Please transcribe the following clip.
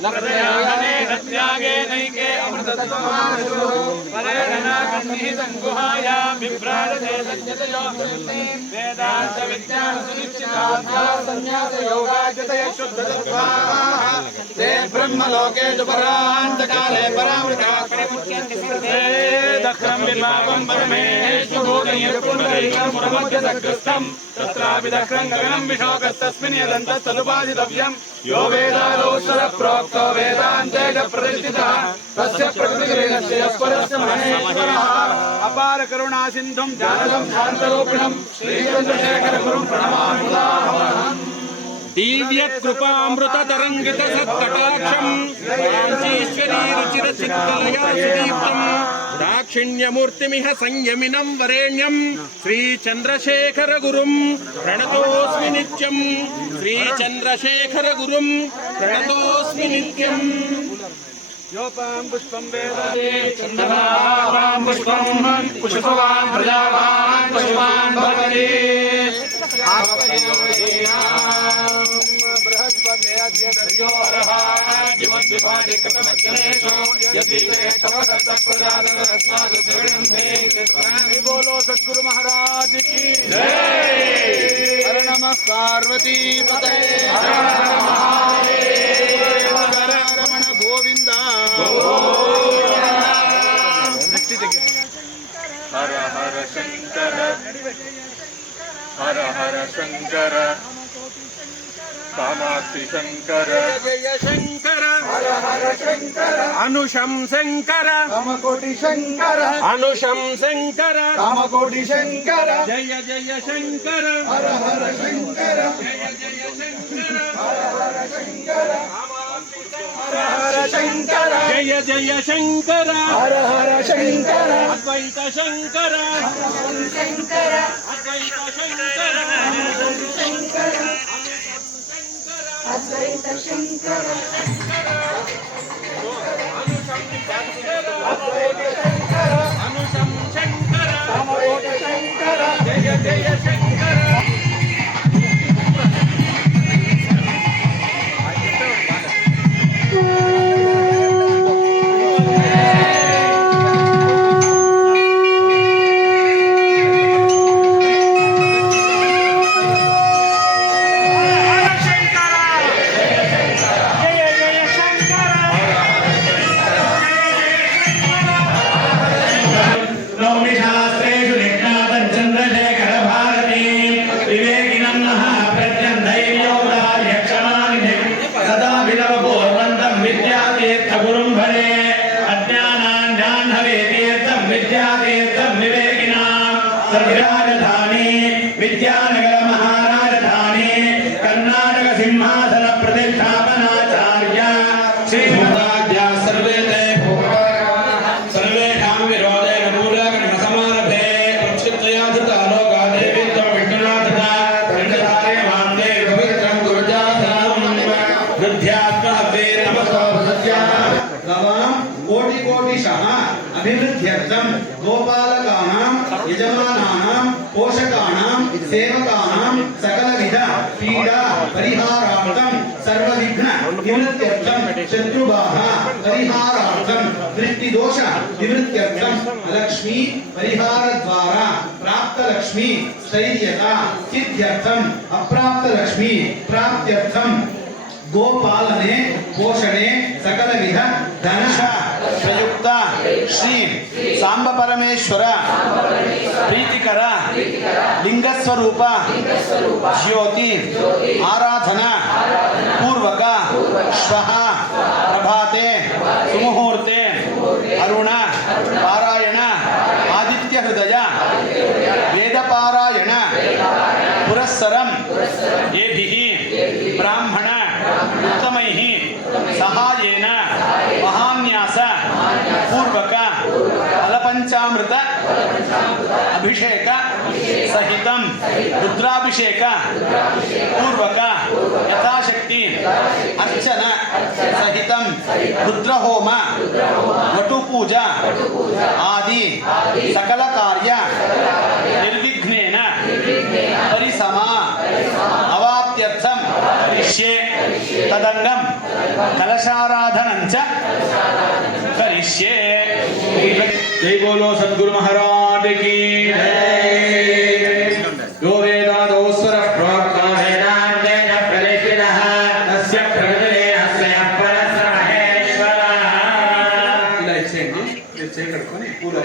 त्यागे नैके अमृतत्वमानसु परेणनाकन्निहितं गुहायां बिभ्राजते सज्जतयो वेदान्त विज्ञान सुनिश्चितार्था संन्यास योगाचतय शुद्धसत्त्वाः ते ब्रह्मलोके दुपरान्तकाले परामृताः परिमुच्यन्ति सर्वे दक्षं विपाकं परमेषु भूतयपुण्डरीकमुरमध्यसकृष्टं तत्रापि दक्षं गगनं विशोकस्तस्मिन् यदन्तस्तदुपासितव्यं यो वेदालोत्तर प्रोक्तो वेदान्ते च प्रतिष्ठितः तस्य प्रकृतिरेणस्य यस्परस्य महेश्वरः अपार करुणा सिन्धुं ज्ञानदं शान्तरूपिणं श्रीचन्द्रशेखरगुरुं प्रणमाम्यहम् दिव्य कृपामृत तरंगित सत्कटाक्षं कांचीश्वरी रुचिर चित्तलया सुदीप्तं दाक्षिण्यमूर्तिमिह संयमिनं वरेण्यं श्री चंद्रशेखर गुरुं प्रणतोऽस्मि नित्यं श्री चंद्रशेखर गुरुं प्रणतोऽस्मि नित्यं योपां पुष्पं वेदते चन्द्रमां पुष्पं पुष्पवान् प्रजावान् पुष्पान् भवति बोलो सद्गुरु महाराज की जय। हर नमः पार्वती पतये रमण गोविंद हर हर शंकर हर हर शंकर कामाक्षि शंकर जय शंकर हर हर शंकर अनुशं शंकर कामकोटि शंकर अनुशं शंकर कामकोटि शंकर जय जय शंकर हर हर शंकर जय जय शंकर हर हर शंकर हर हर शंकर जय जय शंकर हर हर शंकर अद्वैत शंकर शंकर अद्वैत शंकर शंकर अद्वैत शंकर अनुशं शंकर कामकोट शंकर जय जय शंकर विद्यानगर महाराजधानी कर्नाटक सिंहासन प्रतिष्ठापनाचार्य श्री भूताद्या सर्वे सर्वेषां विरोधेन मूलकर्म समारभे प्रक्षिप्तया धृता लोका देवी त्वं विष्णुनाथता दण्डधारे मान्ते पवित्रं गुरुजासनं विद्यात्महवे नमस्तो सत्याः भवां कोटि कोटिशः अभिवृद्ध्यर्थं गोपालकानां यजमानानां पोषकाणां सेवकानां सकलविध पीडा परिहारार्थं सर्वविघ्न निवृत्त्यर्थं शत्रुबाधा परिहारार्थं दृष्टिदोष निवृत्त्यर्थं लक्ष्मी परिहारद्वारा प्राप्तलक्ष्मी स्थैर्यता सिद्ध्यर्थं अप्राप्तलक्ष्मी प्राप्त्यर्थं गोपालने पोषणे सकलविध धन प्रयुक्त श्री सांब परमेश्वर प्रीतिकर लिंगस्वरूप ज्योति आराधना पूर्वक श्वः प्रभाते सुमुहूर्ते अरुण पारायण आदित्य हृदय वेद पारायण पुरस्सरं येभिः ब्राह्मण उत्तमैः सहायेन महान्यास पूर्वक फलपंचामृत अभिषेक सहितं रुद्राभिषेक पूर्वक यथाशक्ति अर्चन सहितं रुद्रहोम वटुपूजा आदि सकल कार्य निर्विघ्नेन परिसमा अवाप्त्यर्थं करिष्ये तदंगम कलशाराधनं च करिष्ये। जय बोलो सद्गुरु महाराज की जय। यो वेदादौ स्वरः प्रोक्तो वेदान्तेन प्रतिष्ठितः तस्य प्रकृतिरे अस्य परस्य महेश्वरः। ఇలా ఇచ్చేయండి, చేయి కడుక్కొని పూలు